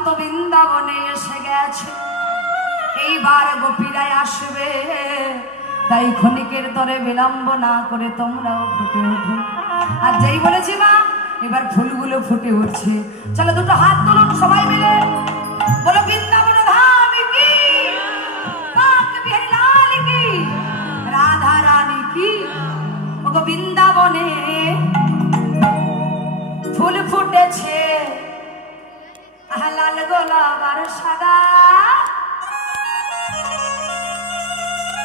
বসন্ত বৃন্দাবনে এসে গেছে, এইবার গোপীরাই আসবে, তাই ক্ষণিকের তরে বিলম্ব না করে তোমরাও ফুটে ওঠো। আর যেই বলেছি মা, এবার ফুলগুলো ফুটে উঠছে। চলো দুটো হাত তুলুন সবাই মিলে, বলো বৃন্দাবন ধাম কি, কাক বিহারী লাল কি, রাধা রানী কি। ওগো বৃন্দাবনে ফুল ফুটেছে, লাল গোলাপ আর সাদা।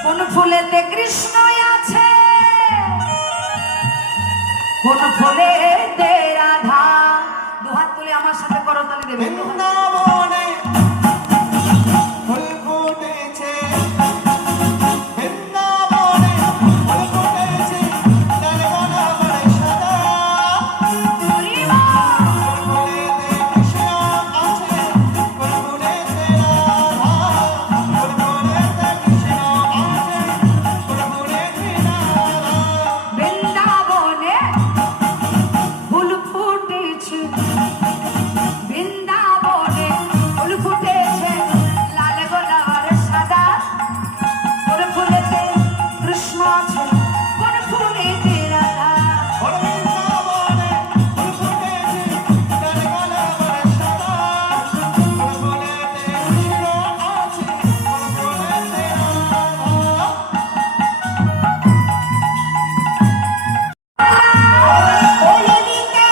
কোন ফুলেতে কৃষ্ণ আছে, কোন ফুলেতে রাধা। দুহাত তুলে আমার সাথে করতালি দেবে। বৃন্দাবনে ফুল ফুটেছে, বৃন্দাবনে ফুল ফুটেছে, লাল গোলাপ আর সাদা। ফুলেতে কৃষ্ণ আছে, কোন ফুলেতে রাধা, কোন ফুলেতে কৃষ্ণ আছে, কোন ফুলেতে রাধা। বৃন্দাবনে ফুল ফুটেছে, বৃন্দাবনে ফুল ফুটেছে, লাল গোলাপ আর সাদা। কোন ফুলেতে কৃষ্ণ আছে, কোন ফুলেতে রাধা। বৃন্দাবনে ফুল ফুটেছে, লাল গোলাপ আর সাদা, কোন ফুলেতে কৃষ্ণ আছে, কোন ফুলেতে রাধা। ও ললিতা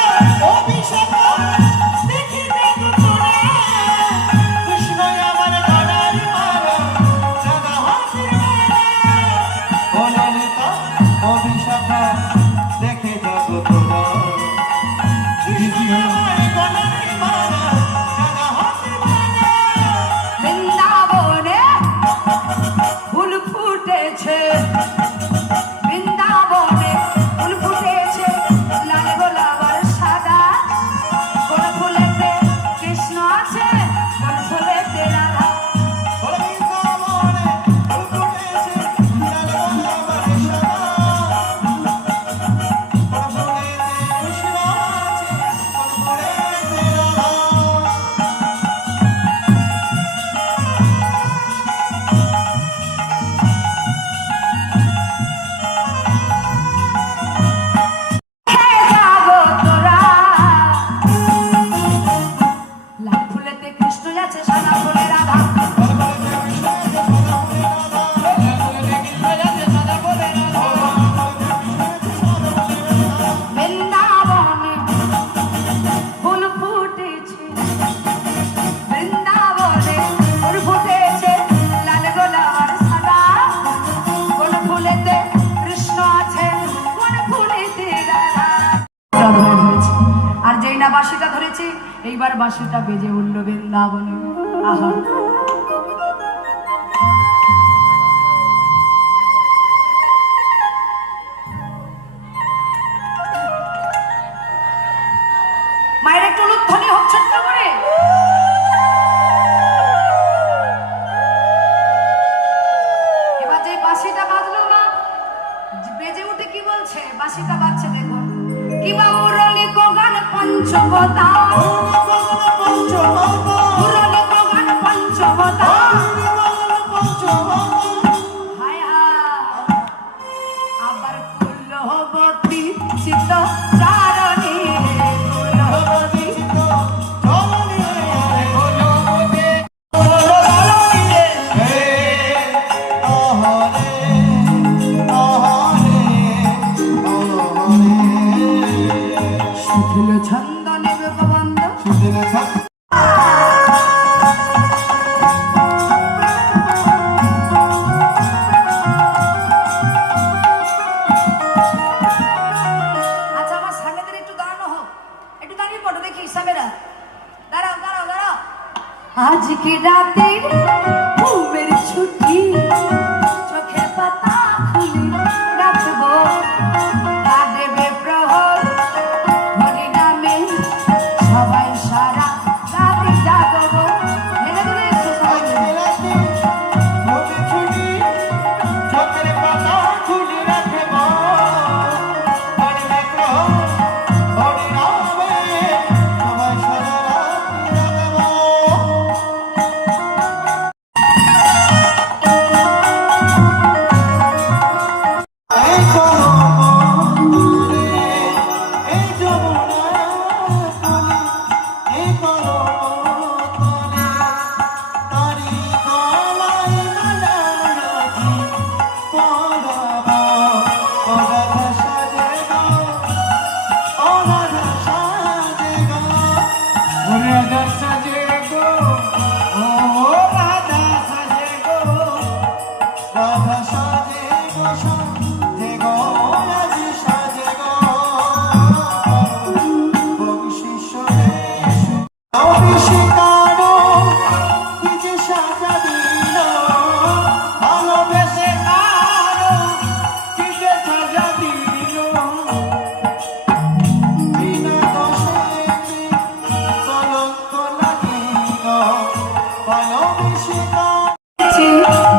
ও বিশাখা, দেখিতে তোরা কৃষ্ণ আমার গলার মালা, রাধা হাতের মালা। ও ললিতা ও বিশাখা, দেখে যাবো তোরা কৃষ্ণ আমার গলার মালা, রাধা হাতের মালা। বৃন্দাবনে ফুল ফুটেছে, বৃন্দাবনে ফুল ফুটেছে, লাল গোলাপ আর সাদা। কোন ফুলেতে কৃষ্ণ আছে, কোন ফুলেতে রাধা। ও বৃন্দাবনে ফুল ফুটেছে, লাল গোলাপ আর সাদা, কোন ফুলেতে কৃষ্ণ আছে, কোন ফুলেতে রাধা। যাবো তোরা, লাল ফুলেতে কৃষ্ণ আছে, সাদা ফুলে রাধা। বৃন্দাবনে ফুল ফুটেছে, বৃন্দাবনে ফুল ফুটেছে, লাল গোলাপ আর সাদা। কোন ফুলেতে কৃষ্ণ আছে, কোন ফুলেতে রাধা। আর যেই না বাঁশিটা ধরেছে, এইবার বাঁশিটা বেজে উঠল বৃন্দাবনে। আহা, মায়ের একটু উলুধ্বনি হোক ছোট্ট করে। এবার যে বাঁশিটা বাজলো মা, বেজে উঠে কি বলছে, বাঁশিটা বাজছে দেখুন। কিবা মুরলি কোগান পঞ্চবতা, মুরলি কোগান পঞ্চবতা। হায় হায়, আবার কুলবতী চিত্ত চারণী, কুলবতী শিথিল ছন্দ নেবে গোবন্ধ। আচ্ছা, আমার যে গো আজি সাজে গো বংশী শোনে অবিষ্কারো কি যে সাজা দিল ভালোবেসে কারো কি যে সাজা দিল বিনা দোষেতে কলঙ্ক লাগিল ভালোবেসে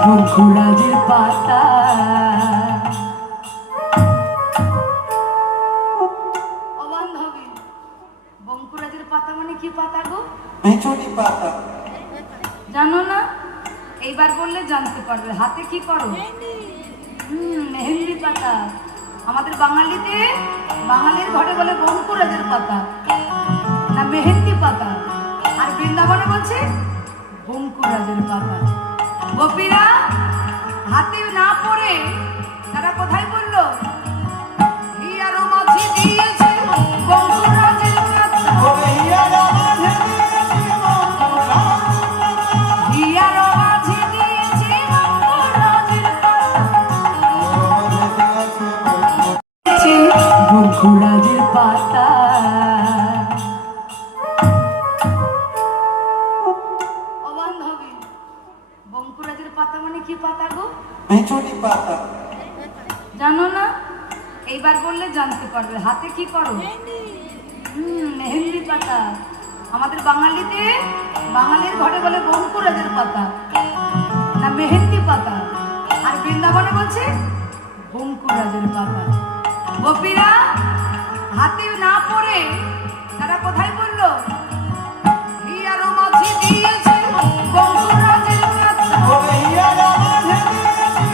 বঙ্কুরাজের পাতা ও বান্ধবী, বঙ্কুরাজের পাতা মানে কি পাতা গো? মেচুরি পাতা জানো না? এইবার বললে জানতে পারবে। হাতে কি করো? মেহেন্দি পাতা। আমাদের বাঙালিতে, বাঙালির ঘরে বলে বঙ্কুরাজের পাতা না মেহেন্দি পাতা, আর বৃন্দাবনে বলছে বঙ্কুরাজের পাতা। গোপীরা হাতে না পড়ে তারা কোথায় বললো? হিয়ার মাঝে দিয়েছে বঙ্কুরাজের পাতা, ওরে হিয়ার মাঝে দিয়েছে হিয়ার মাঝে দিয়েছে বঙ্কুরাজের পাতা, বঙ্কুরাজের পাতা। ও বান্ধবী, বঙ্কুরাজের পাতা মানে কি পাতা গো? মেচুরি পাতা জানো না? এইবার বললে জানতে পারবে। হাতে কি করো? মেহেন্দি পাতা। আমাদের বাঙালিতে, বাঙালির ঘরে বলে বঙ্কুরাজের পাতা না মেহেন্দি পাতা, আর বৃন্দাবনে বলছে বঙ্কুরাজের পাতা। গোপীরা হাতে না পড়ে তারা কোথায় বললো? হিয়ার মাঝে দিয়েছে বঙ্কুরাজের পাতা, ওরে হিয়ার মাঝে দিয়েছে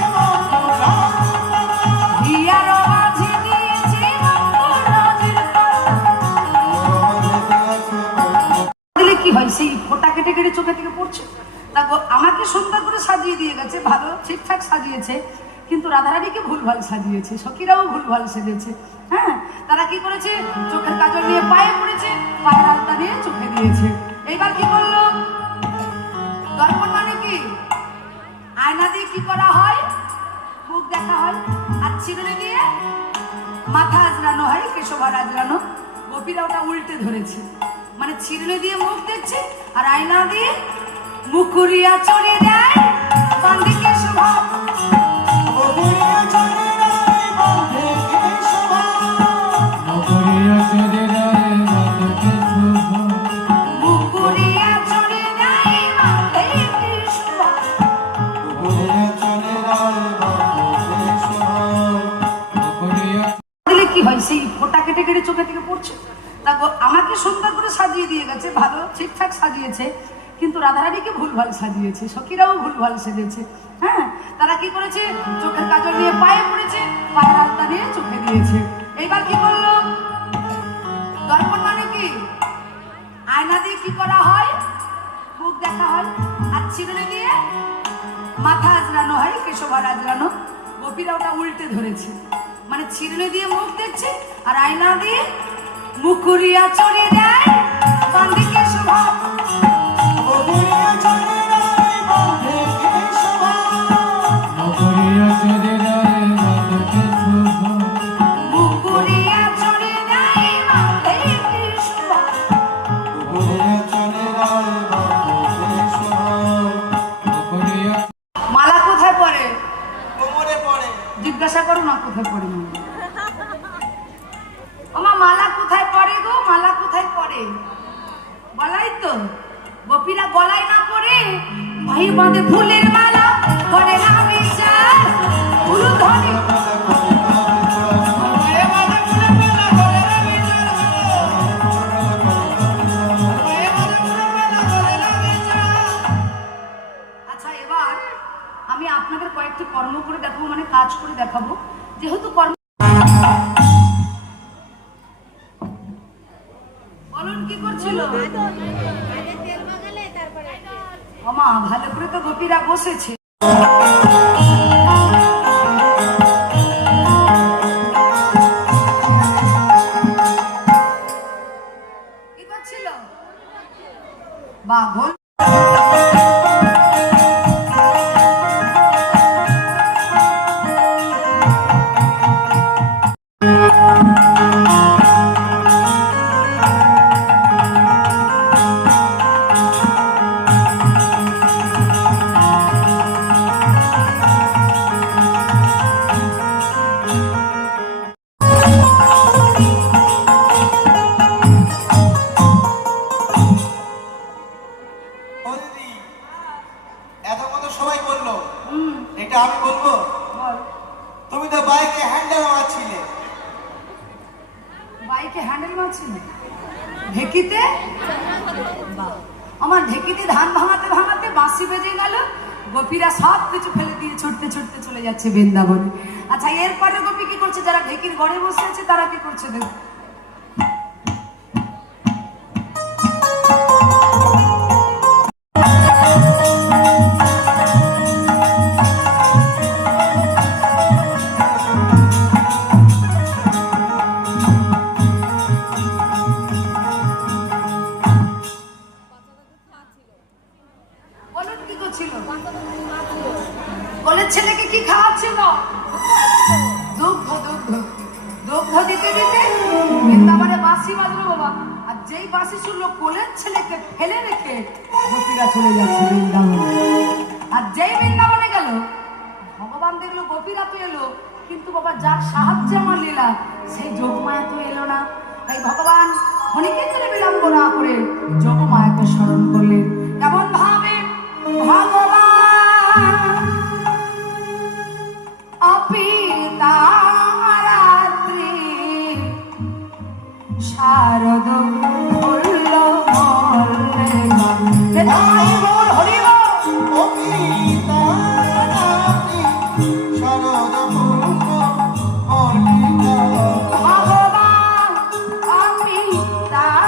হিয়ার মাঝে দিয়েছে বঙ্কুরাজের পাতা। দিলে কি হয়? সেই ফোঁটা কেটে কেটে চোখে থেকে পড়ছে। তা আমাকে সুন্দর করে সাজিয়ে দিয়ে গেছে, ভালো ঠিকঠাক সাজিয়েছে, কিন্তু রাধারানীকে ভুলভাল সাজিয়েছে, সখীরাও ভুলভাল সেজেছে। হ্যাঁ, তারা কি করেছে? চোখের কাজল নিয়ে পায়ে পড়েছে, পায়ের আলতা নিয়ে চোখে দিয়েছে। এইবার কি করলো? দর্পণ মানে কি? আয়না দিয়ে কি করা হয়? মুখ দেখা হয়, আর চিরুনি দিয়ে মাথা আজরানো হয়, কেশভার আজরানো। গোপীরা ওটা উল্টে ধরেছে, মানে চিরুনি দিয়ে মুখ দেখছে আর আয়না দিয়ে মুকুরিয়া চড়ে দেয় বাঁধে কেশভা। ওরে চলে রে বন্ধে কেশবা মুকুরিয়া চড়ে দেয় বাঁধে কেশভা। ওরে চলে রে বন্ধে কেশবা দিলে কি হয়? সেই ফোঁটা কেটে কেটে চোখে থেকে পড়ছে। তা আমাকে সুন্দর করে সাজিয়ে দিয়ে গেছে, ভালো ঠিকঠাক সাজিয়েছে, কিন্তু রাধারানীকে ভুলভাল সাজিয়েছে, সখীরাও ভুলভাল সেজেছে। হ্যাঁ, তারা কি করেছে? চোখের কাজল নিয়ে পায়ে পড়েছে, পায়ের আলতা নিয়ে চোখে দিয়েছে। এইবার কি করলো? দর্পণ মানে কি? আয়না দিয়ে কি করা হয়? মুখ দেখা হয়, আর চিরুনি দিয়ে মাথা আজরানো হয়, কেশভার আজরানো। গোপীরা ওটা উল্টে ধরেছে, মানে চিরুনি দিয়ে মুখ দেখছে আর আয়না দিয়ে মুকুরিয়া চড়ে দেয় বাঁধে কেশভা। ওরে চলে রে বন্ধে কেশবা মুকুরিয়া চড়ে দেয় বাঁধে কেশভা। ওরে চলে রে বন্ধে কেশবা মালা কোথায় পড়ে? কোমরে পড়ে জিজ্ঞাসা করো না কোথায় পড়ে। আমার মালা কোথায় পড়ে গো? মালা কোথায় পড়ে? গলায় তো। গোপীরা গলায় না পড়ে ভাই বাঁধে ফুলের মালা, করে না বিচার ফুল ধরে। আচ্ছা, এবার আমি আপনাদের কয়েকটি কর্ম করে দেখাবো, মানে কাজ করে দেখাবো। যেহেতু কর্ম, বলুন কি করছিল? আমা ভালো করে তো গোপীরা বসেছে। কি করছিল? বা ঘোল ও দিদি, এত কথা সবাই বললো, হুম, এটা আমি বলবো? বল। তুমি তো বাইকে হ্যান্ডেল মারছিলে। বাইকে হ্যান্ডেল মারছি না, ঢেকিতে। বাহ, আমার ঢেকিতে ধান ভাঙাতে ভাঙাতে বাঁশি বেজে গেল, গোপীরা সব কিছু ফেলে দিয়ে ছুটতে ছুটতে চলে যাচ্ছে বৃন্দাবনে। আচ্ছা, এরপরে গোপী কি করছে? যারা ঢেকির ঘরে বসে আছে তারা কি করছে দেখ। বলুন কি করছিল? বলে ছেলেকে কি খাওয়াচ্ছিল? দুগ্ধ দুগ্ধ দুগ্ধ দিতে দিতে বৃন্দাবনে বাঁশি বাজলো বাবা। আর যেই বাঁশি শুনলো কোলের ছেলেকে ফেলে রেখে গোপীরা চলে যাচ্ছে বৃন্দাবনে। আর যেই বৃন্দাবনে গেল, ভগবান দেখলো গোপীরা তো এলো, কিন্তু বাবা যার সাহায্যে আমার লীলা, সেই যোগমায়া তো এলো না। তাই ভগবান ক্ষণিকের জন্য বিলম্ব না করে যোগমায়াকে স্মরণ করলেন। কেমন ভাবে? ভগবান অপিতারাত্রি শারদ ফুল্ল মল্লে হরিব। ও পিতারাত্রি শরদ পূর্ণ মল্লিকা। ভগবান অপিতারাত্রি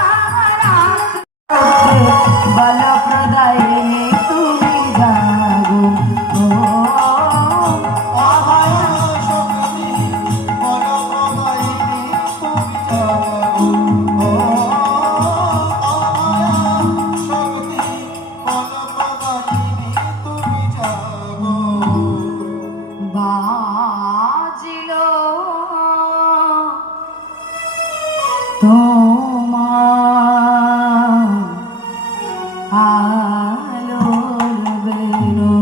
বল প্রদায়িনী তুমি জাগো। অভয় শক্তি বলপ্রদায়িনী তুমি জাগো। অভয় শক্তি বলপ্রদায়িনী তুমি জাগো। বাজিল তোমার আলোর বেণু।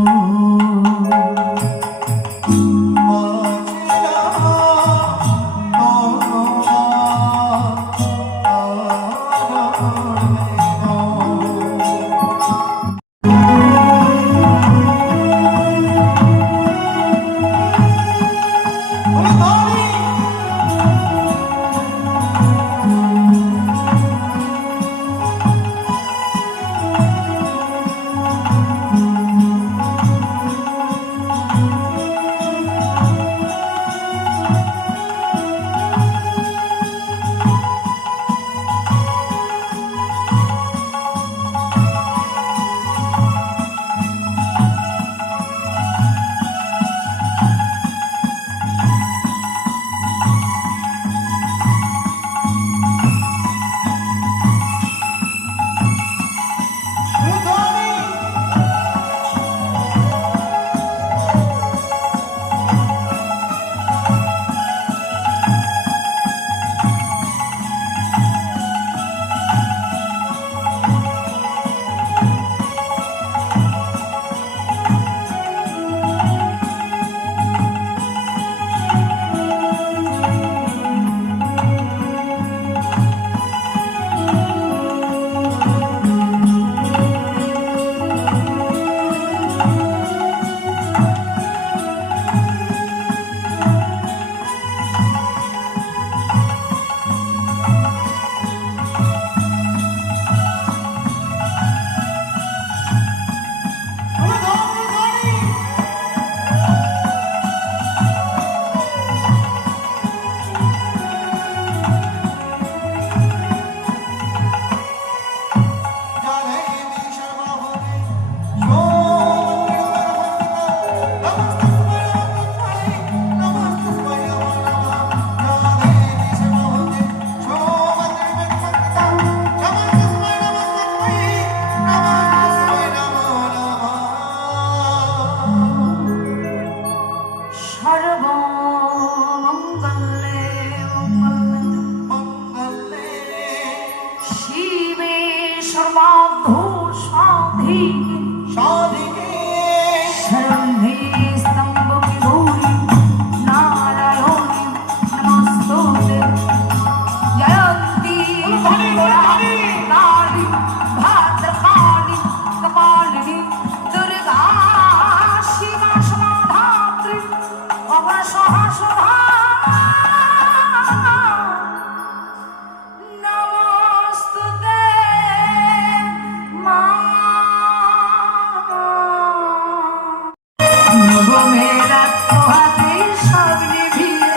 সুধা নমস্তুতে মা নবমেরা তোহাতে সব নিভিয়ে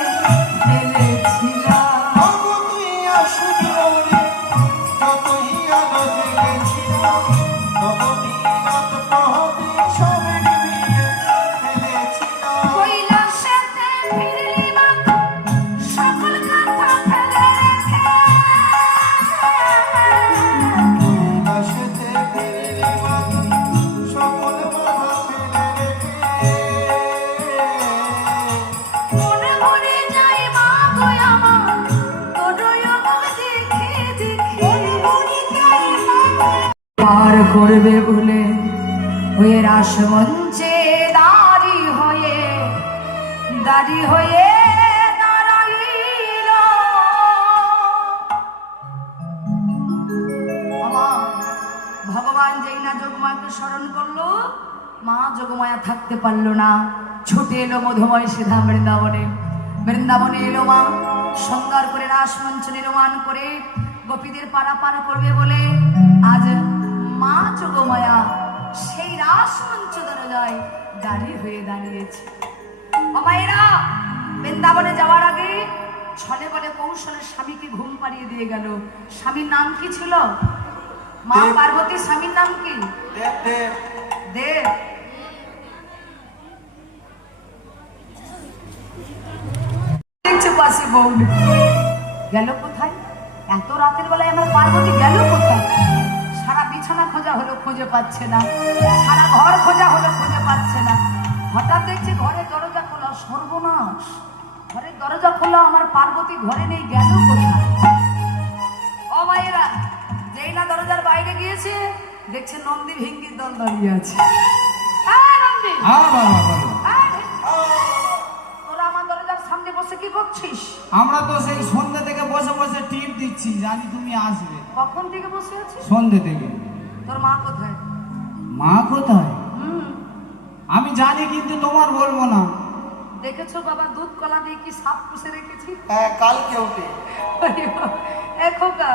ফেলেছিলাম তবু তুই আসবি ওরে, যতই আলো জেগেছিলাম, তবু নিরাত প্রহরে সব নিভিয়ে ফেলেছিলাম। কৈলাসেতে ফিরলি মা সকল কথা ফেলে রেখে আকাশেতে ফিরলি মা তুই, সকল বাধা ফেলে রেখে। মনে মনে যাই মা গো আমার তোরই মুখ দেখে দেখে পার করবে বলে হয়ে রাসমঞ্চে দাঁড়ি হয়ে দাঁড়াইল আমার ভগবান যেই না যোগমায়াকে স্মরণ করলো মা যোগমায়া থাকতে পারলো না, ছুটে এলো মধুময় সিধা বৃন্দাবনে এলো মা। সুন্দর করে রাসমঞ্চ নির্মাণ করে গোপীদের পারাপার করবে বলে আজ মা যোগমায়া সেই রাসমঞ্চ দরজায় দাঁড়িয়েছে। ও মায়েরা, বৃন্দাবনে যাওয়ার আগে ছলে বলে কৌশলে স্বামীকে ঘুম পাড়িয়ে দিয়ে গেল। স্বামীর নাম কি ছিল? মা দেব। পার্বতীর স্বামীর নাম কি? দেব দেব দেব। দেখছো পাশে বউ গেল কোথায়? এত রাতের বেলায় আমার পার্বতী গেল কোথায়? সারা বিছানা খোঁজা হলো, খুঁজে পাচ্ছে না। সারা ঘর খোঁজা হলো, খুঁজে পাচ্ছে না। হঠাৎ দেখছে ঘরের দরজা খোলা। সর্বনাশ, ঘরের দরজা খোলা, আমার পার্বতী ঘরে নেই, গেল কোথায়? ও মায়েরা, যেই না দরজার বাইরে গিয়েছে দেখছে নন্দী ভিঙ্গির দল দাঁড়িয়ে আছে। নন্দী, হ্যাঁ বাবা বলো। তোরা আমার দরজার সামনে বসে কি করছিস? আমরা তো সেই সন্ধ্যে থেকে বসে বসে টিপ দিচ্ছি, জানি তুমি আসবে। কখন থেকে বসে আছিস? সন্ধ্যে থেকে। তোর মা কোথায়? মা কোথায়? হুম, আমি জানি কিন্তু তোমার বলবো না। দেখেছো বাবা, দুধ কলা দিয়ে কি সাপ পুষে রেখেছি। হ্যাঁ, কালকে ওঠে। খোকা,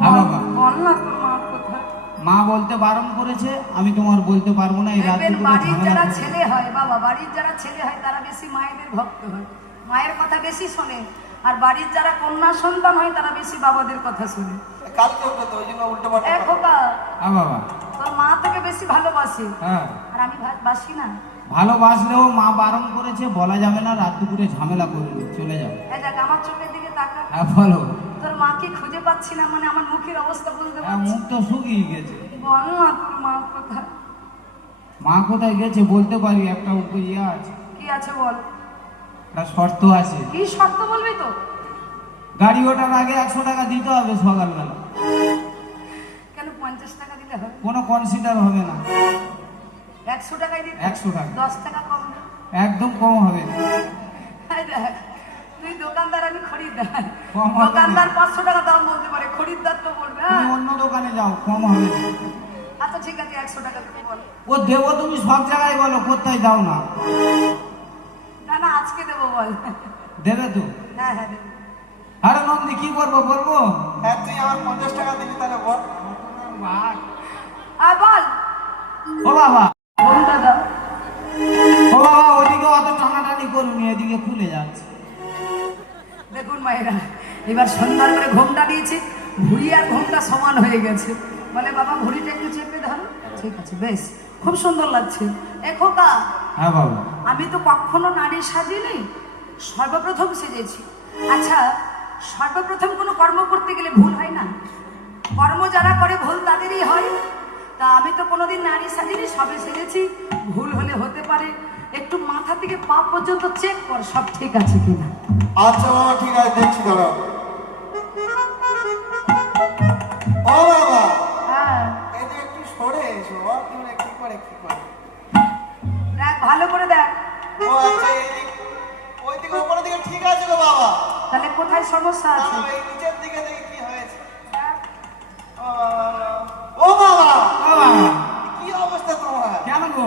হ্যাঁ বাবা। বল না তোর মা কোথায়? মা বলতে বারণ করেছে, আমি তোমার বলতে পারবো না। এই রাতে দেখবেন করে বাড়ির ঝামেলা যারা করবে। ছেলে হয় বাবা, বাড়ির যারা ছেলে হয় তারা বেশি মায়েদের ভক্ত হয়, মায়ের কথা বেশি শোনে। আর বাড়ির যারা কন্যা সন্তান হয় তারা বেশি বাবাদের কথা শোনে। কালকে ওঠে তো, ওই জন্য উল্টো পাল্টা কথা। খোকা, হ্যাঁ বাবা। তোর মা তোকে বেশি ভালোবাসে হ্যাঁ, আর আমি বাসি না। ভালোবাসলেও মা বারণ করেছে, বলা যাবে না, রাত দুপুরে ঝামেলা করবে, চলে যাও। এই দেখ আমার চোখের দিকে তাকা। হ্যাঁ বলো। তোর মাকে খুঁজে পাচ্ছি না, মানে আমার মুখের অবস্থা বুঝতে হ্যাঁ, পারছি। মুখ তো শুকিয়ে গেছে। বল না তোর মা কোথায়? মা কোথায় গেছে বলতে পারি, একটা ইয়ে আছে, কি আছে বল? একটা শর্ত আছে। কি শর্ত বলবি তো? গাড়ি ওঠার আগে 100 টাকা দিতে হবে সকালবেলা। কেন 50 টাকা দিলে হবে? কোনো কনসিডার হবে না, 100 টাকাই দিতে? 100 টাকা। 10 টাকা কম দে। একদম কম হবে না। এই দেখ, তুই দোকানদার, আমি খরিদ্দার। কম হবে না। দোকানদার 500 টাকা দাম বলতে পারে, খরিদ্দার তো বলবে তুমি হ্যাঁ। অন্য দোকানে যাও, কম হবে না। আচ্ছা ঠিক আছে, 100 টাকা তুই বল। ও দেবো, তুমি সব জায়গায় বলো, কোথায় দাও না। না না, আজকে দেবো বল। দেবে তো? হ্যাঁ হ্যাঁ দেবো। আরে নন্দী, কি করবো বলবো? হ্যাঁ, তুই আমার 50 টাকা দিবি, তাহলে বল। আর বল। ও বাবা, কোনটা দাও? ও বাবা, ওদিকে অত টানাটানি করুন, এদিকে খুলে যাচ্ছে। দেখুন মায়েরা, এবার সুন্দর করে ঘোমটা দিয়েছে, ভুঁড়ি আর ঘোমটা সমান হয়ে গেছে। বলে বাবা ভুঁড়িটা একটু চেপে ধরো। ঠিক আছে, বেশ, খুব সুন্দর লাগছে। এ খোকা, হ্যাঁ বাবা। আমি তো কখনো নারী সাজিনি, সর্বপ্রথম সেজেছি। আচ্ছা, সর্বপ্রথম কোনো কর্ম করতে গেলে ভুল হয় না? কর্ম যারা করে ভুল তাদেরই হয়। তা আমি তো কোনোদিন নারী সাজিনি, সবে সেজেছি। ভুল হলে হতে পারে, একটু মাথা থেকে পা পর্যন্ত চেক কর সব ঠিক আছে কিনা। আচ্ছা বাবা, ঠিক আছে, দেখছি দাঁড়াও। ও বাবা, হ্যাঁ, এই যে একটু সরে এসো, বাবা, কি করে দেখ ভালো করে দেখ। ও আচ্ছা, ওই দিকে উপরের দিকে ঠিক আছে গো বাবা। তাহলে কোথায় সমস্যা আছে? দাঁড়াও, এই নিচের দিকে দেখি কি হয়েছে। ও বাবা, ও বাবা, কি অবস্থা তোমার? কেন গো?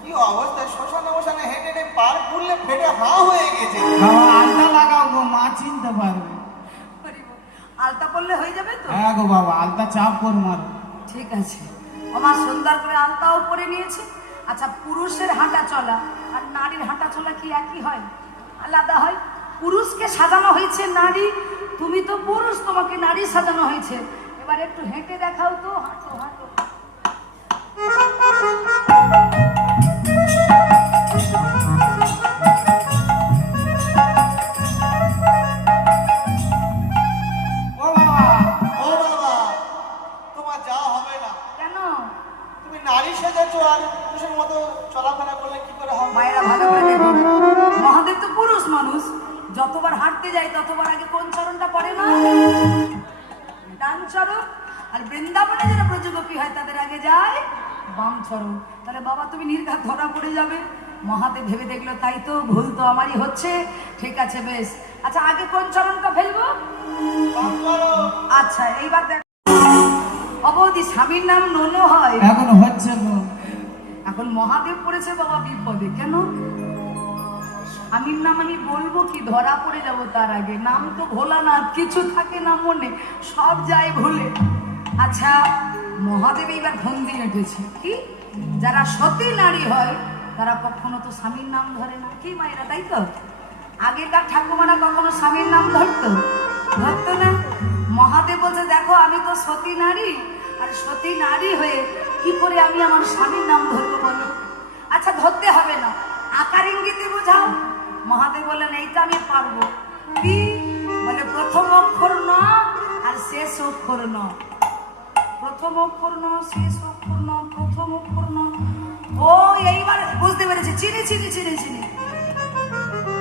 কি অবস্থা, শ্মশানে হেঁটে হেঁটে পার পুড়লে ফেটে হা হয়ে গেছে। বাবা আলতা লাগাও গো, মা চিনতে পারবে। হরি বল। আলতা পড়লে হয়ে যাবে তো? হ্যাঁ গো বাবা, আলতা চাপ কর মারো। ঠিক আছে, আমার সুন্দর করে আলতাও পরে নিয়েছে। আচ্ছা, পুরুষের হাঁটা চলা আর নারীর হাঁটা চলা কি একই হয়? আলাদা হয়। পুরুষকে সাজানো হয়েছে নারী, তুমি তো পুরুষ, তোমাকে নারী সাজানো হয়েছে। এবার একটু হেঁটে দেখাও তো, হাঁটো হাঁটো। ও বাবা, ও বাবা, তোমার যা হবে না। কেন? তুমি নারী সেজেছো আর পুরুষের মতো চলাফেরা করলে কি করে হবে? মায়েরা ভালো করে দেখুন, মহাদেব তো পুরুষ মানুষ, যতবার হাঁটতে যায় ততবার আগে কোন চরণটা পড়ে না? ডান চরণ। আর বৃন্দাবনে যারা ব্রজগোপী হয় তাদের আগে যায় বাম চরণ। তাহলে বাবা তুমি নির্ঘাত ধরা পড়ে যাবে। মহাদেব ভেবে দেখলো তাই তো, ভুল তো আমারই হচ্ছে। ঠিক আছে বেশ, আচ্ছা আগে কোন চরণটা ফেলবো? বাম করো। আচ্ছা এইবার দেখ, অবধি স্বামীর নাম নোনো হয়। এখন হচ্ছে গো। এখন মহাদেব পড়েছে বাবা বিপদে। কেন? স্বামীর নাম আমি বলবো কি, ধরা পড়ে যাব তার আগে। নাম তো ভোলানাথ, কিছু থাকে না মনে, সব যায় ভুলে। আচ্ছা, মহাদেব এইবার ফন্দি এঁটেছে কি, যারা সতী নারী হয় তারা কখনো তো স্বামীর নাম ধরে না, কি মায়েরা, তাই তো? আগেকার ঠাকুমারা কখনো স্বামীর নাম ধরতো না। মহাদেব বলছে দেখো আমি তো সতী নারী, আর সতী নারী হয়ে কি করে আমি আমার স্বামীর নাম ধরবো বলো? আচ্ছা ধরতে হবে না, আকার ইঙ্গিতে বোঝাও। মহাদেব বললেন এইটা আমি পারবো। কি বলে? প্রথম অক্ষর ন আর শেষ অক্ষর ন। প্রথম অক্ষর ন, শেষ অক্ষর ন, প্রথম অক্ষর ন। ও এইবার বুঝতে পেরেছি, চিনি।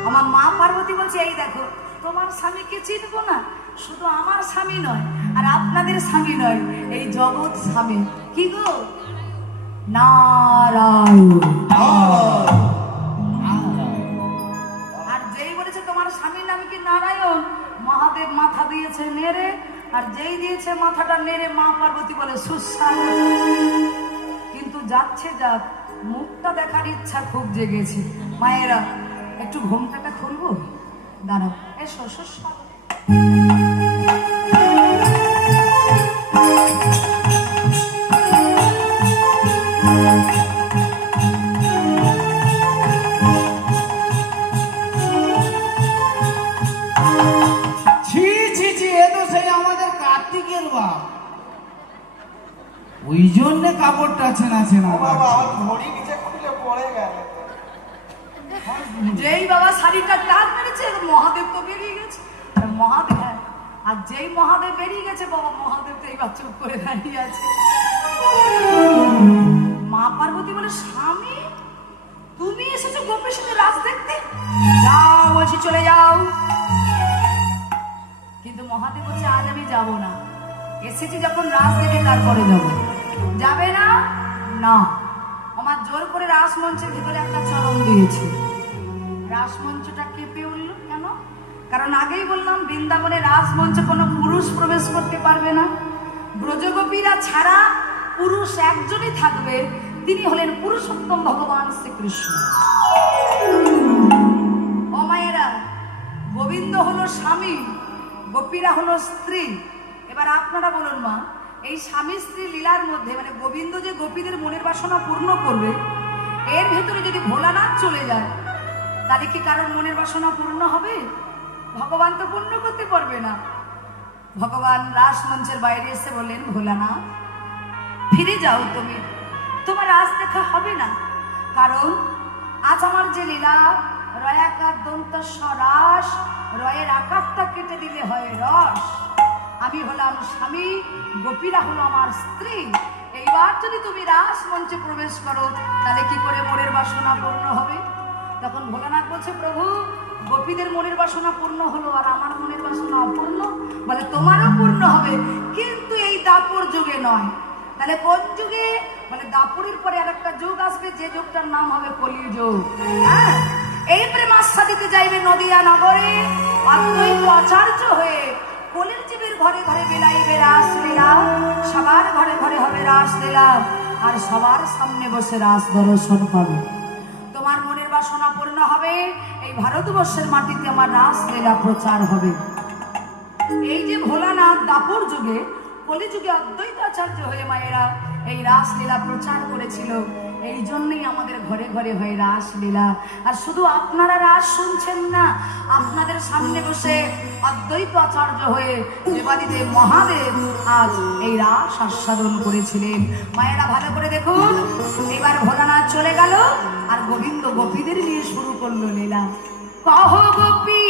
আমার মা পার্বতী বলছে এই দেখো, তোমার স্বামীকে চিনবো না, শুধু আমার স্বামী নয় আর আপনাদের স্বামী নয়, এই জগৎ স্বামী। কি গো? নারায়ণ। আর যেই বলেছে তোমার স্বামীর নাম কি নারায়ণ, মহাদেব মাথা দিয়েছে নেড়ে, আর যেই দিয়েছে মাথাটা নেড়ে মা পার্বতী বলে সুস্বাগত। কিন্তু যাচ্ছে যাক, মুখটা দেখার ইচ্ছা খুব জেগেছে। মায়েরা একটু ঘোমটাটা খুলবো? দাঁড়াও, এসো সুস্বাগত। ছি ছি ছি, এ তো সেই আমাদের কার্তিকের বাপ, ওই জন্য কাপড়টা চেনা ও বাবা, আমার ঘড়ি নিচে খুলে পড়ে গেল। যেই বাবা শাড়িটা টান মেরেছে, মহাদেব তো বেরিয়ে গেছে। আর মহাদেব, হ্যাঁ, আর যেই মহাদেব বেরিয়ে গেছে বাবা, মহাদেব তো এইবার চুপ করে দাঁড়িয়ে আছে। মা পার্বতী বলে স্বামী তুমি এসেছো গোপের সাথে রাজ দেখতে? যাও বলছি, চলে যাও। কিন্তু মহাদেব বলছে আজ আমি যাব না, এসেছি যখন রাজ দেখে তারপরে যাব। যাবে না? না। আমার জোর করে রাসমঞ্চের ভিতরে একটা চরণ দিয়েছে, রাসমঞ্চটা কেঁপে উঠল। কেন? কারণ আগেই বললাম বৃন্দাবনে রাসমঞ্চে কোনো পুরুষ প্রবেশ করতে পারবে না। ব্রজগোপীরা ছাড়া পুরুষ একজনই থাকবে, তিনি হলেন পুরুষোত্তম ভগবান শ্রীকৃষ্ণ। ও মায়েরা, গোবিন্দ হলো স্বামী, গোপীরা হলো স্ত্রী। এবার আপনারা বলুন মা, এই স্বামী স্ত্রী লীলার মধ্যে মানে গোবিন্দ যে গোপীদের মনের বাসনা পূর্ণ করবে, এর ভেতরে যদি ভোলানাথ চলে যায় তাহলে কি কারোর মনের বাসনা পূর্ণ হবে? ভগবান তো পূর্ণ করতে পারবে না। ভগবান রাসমঞ্চের বাইরে এসে বললেন ভোলানাথ ফিরে যাও, তুমি তোমার রাস দেখা হবে না। কারণ আজ আমার যে লীলা, রয়াকার দন্ত সরাস, রয়ের আকারটা কেটে দিলে হয় রস। আমি হলাম স্বামী, গোপীরা হলো আমার স্ত্রী। এইবার যদি তুমি রাস মঞ্চে প্রবেশ করো তাহলে কি করে মনের বাসনা পূর্ণ হবে? তখন ভোলানাথ বলছে প্রভু, গোপীদের মনের বাসনা পূর্ণ হলো আর আমার মনের বাসনা অপূর্ণ। বলে তোমারও পূর্ণ হবে, কিন্তু এই দাপর যুগে নয়। তাহলে কোন যুগে? বলে দাপরের পরে আর একটা যুগ আসবে, যে যুগটার নাম হবে কলিযুগ। হ্যাঁ, এই প্রেমাস্বাদিতে যাইবে নদিয়া নগরে, অদ্বৈত আচার্য হয়ে কলির জীবের ঘরে ঘরে বেলাইবে রাস লীলা, সবার ঘরে ঘরে হবে রাস লীলা, আর সবার সামনে বসে রাস দর্শন পাবে। তোমার মনের মনোবাসনা পূর্ণ হবে, এই ভারতবর্ষের মাটিতে আমার রাসলীলা প্রচার হবে। এই যে ভোলানাথ দাপর যুগে, কলিযুগে অদ্বৈত আচার্য হয়ে মায়েরা এই রাসলীলা প্রচার করেছিল। এই জন্যই আমাদের ঘরে ঘরে হয় রাসলীলা। আর শুধু আপনারা রাস শুনছেন না, আপনাদের সামনে বসে অদ্বৈত আচার্য হয়ে দেবাদিদেব মহাদেব আজ এই রাস আস্বাদন করেছিলেন। মায়েরা ভালো করে দেখুন, এবার ভোলানাথ চলে গেল আর গোবিন্দ গোপীদের নিয়ে শুরু করলো লীলা। কহ গোপী